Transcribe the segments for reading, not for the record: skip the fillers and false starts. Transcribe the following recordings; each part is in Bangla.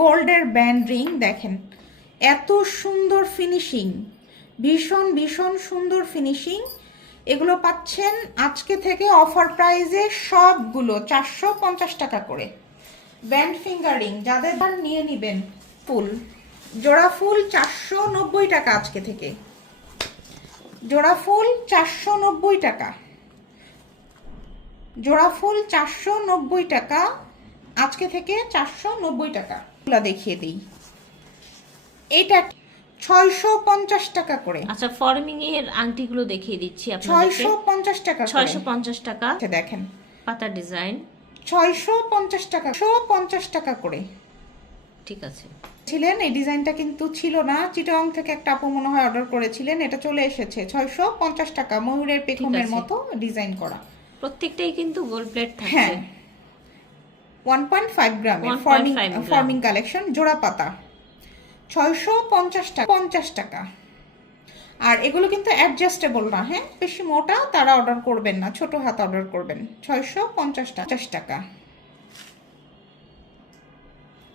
গোল্ডের ব্যান্ড রিং দেখেন, এত সুন্দর ফিনিশিং, ভীষণ ভীষণ সুন্দর ফিনিশিং। এগুলো পাচ্ছেন আজকে থেকে অফার প্রাইজে সবগুলো 450 টাকা করে। ব্যান্ড ফিঙ্গার রিং যাদের নিয়ে নিবেন, ফুল জোড়া ফুল 490 টাকা আজকে থেকে, জোড়া ফুল 490 টাকা, জোড়া ফুল 490 টাকা আজকে থেকে 490 টাকা। দেখিয়ে দিই, এটা 650 টাকা করে। আচ্ছা, ফর্মিং এর আংটিগুলো দেখিয়ে দিচ্ছি আপনাদেরকে। 650 টাকা, 650 টাকা। দেখেন পাতা ডিজাইন 650 টাকা, 650 টাকা করে। ঠিক আছে, ছিলেন এই ডিজাইনটা কিন্তু ছিল না, চিটাং থেকে একটা আপু মনে হয় অর্ডার করেছিলেন, এটা চলে এসেছে 650 টাকা, ময়ূরের পেখমের মতো ডিজাইন করা। প্রত্যেকটাই কিন্তু গোল্ড প্লেট থাকছে। হ্যাঁ, 1.5 গ্রামের ফর্মিং কালেকশন, জোড়া পাতা 650 টাকা, 50 টাকা। আর এগুলো কিন্তু অ্যাডজাস্টেবল না, হ্যাঁ, বেশি মোটা তারা অর্ডার করবেন না, ছোট হাত অর্ডার করবেন। 650 টাকা,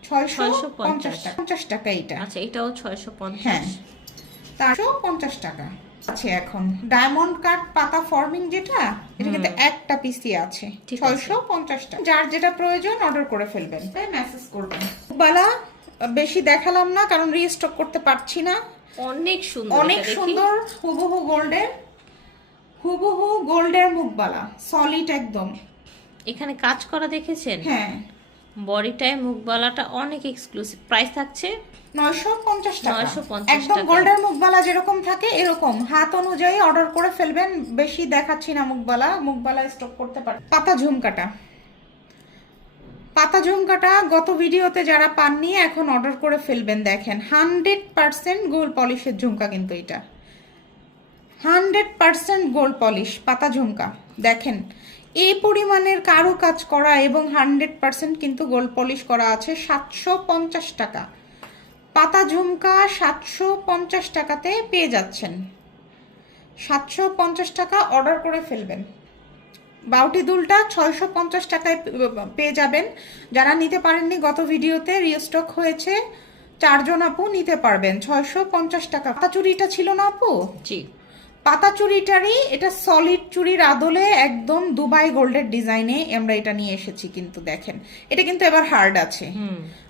650 টাকা, 50 টাকা এটা। আচ্ছা, এটাও 650। হ্যাঁ, 450 টাকা আছে। এখন ডায়মন্ড কাট পাতা ফর্মিং যেটা, এটা কিন্তু একটা পিসি আছে, 650 টাকা। যার যেটা প্রয়োজন অর্ডার করে ফেলবেন, মেসেজ করবেন। বালা বেশি দেখালাম না কারণ রিস্টক করতে পারছি না। অনেক সুন্দর, অনেক সুন্দর, হুবহু গোল্ডের, হুবহু গোল্ডের মুখবালা, সলিড একদম। এখানে কাজ করা দেখেছেন? হ্যাঁ, বডিটায় মুখবালাটা অনেক এক্সক্লুসিভ। প্রাইস থাকছে 950 টাকা। 950 একদম টাকা। গোল্ডের মুখবালা যেরকম থাকে এরকম হাত অনুযায়ী অর্ডার করে ফেলবেন। বেশি দেখাচ্ছি না মুখবালা, মুখবালা স্টক করতে পারে। পাতা ঝুমকাটা, পাতা ঝুমকাটা গত ভিডিওতে যারা পাননি এখন অর্ডার করে ফেলবেন। দেখেন 100% গোল্ড পলিশের ঝুমকা, কিন্তু এটা 100% গোল্ড পলিশ পাতা ঝুমকা। দেখেন এই পরিমাণের কারু কাজ করা এবং 100% কিন্তু গোল্ড পলিশ করা আছে। 750 টাকা পাতা ঝুমকা, 750 টাকাতে পেয়ে যাচ্ছেন। 750 টাকা অর্ডার করে ফেলবেন। বাউটি দুলটা 650 টাকায় পেয়ে যাবেন। যারা নিতে পারেননি গত ভিডিওতে রিস্টক হয়েছে, 4 জন আপু নিতে পারবেন। 650 টাকা। পাতা চুড়িটা ছিল না আপু? জি, পাতা চুড়িটারই এটা সলিড চুড়ির আদলে একদম দুবাই গোল্ডের ডিজাইনে আমরা এটা নিয়ে এসেছি। কিন্তু দেখেন এটা কিন্তু এবার হার্ড আছে,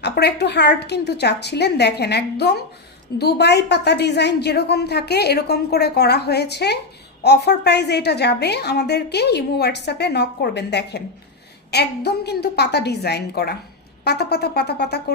আপনারা একটু হার্ড কিন্তু চাচ্ছিলেন। দেখেন একদম দুবাই পাতা ডিজাইন যেরকম থাকে এরকম করে করা হয়েছে। অফার প্রাইসে এটা যাবে, আমাদেরকে ইমো হোয়াটসঅ্যাপে নক করবেন। দেখেন একদম কিন্তু পাতা ডিজাইন করা, পাতা পাতা পাতা পাতা করে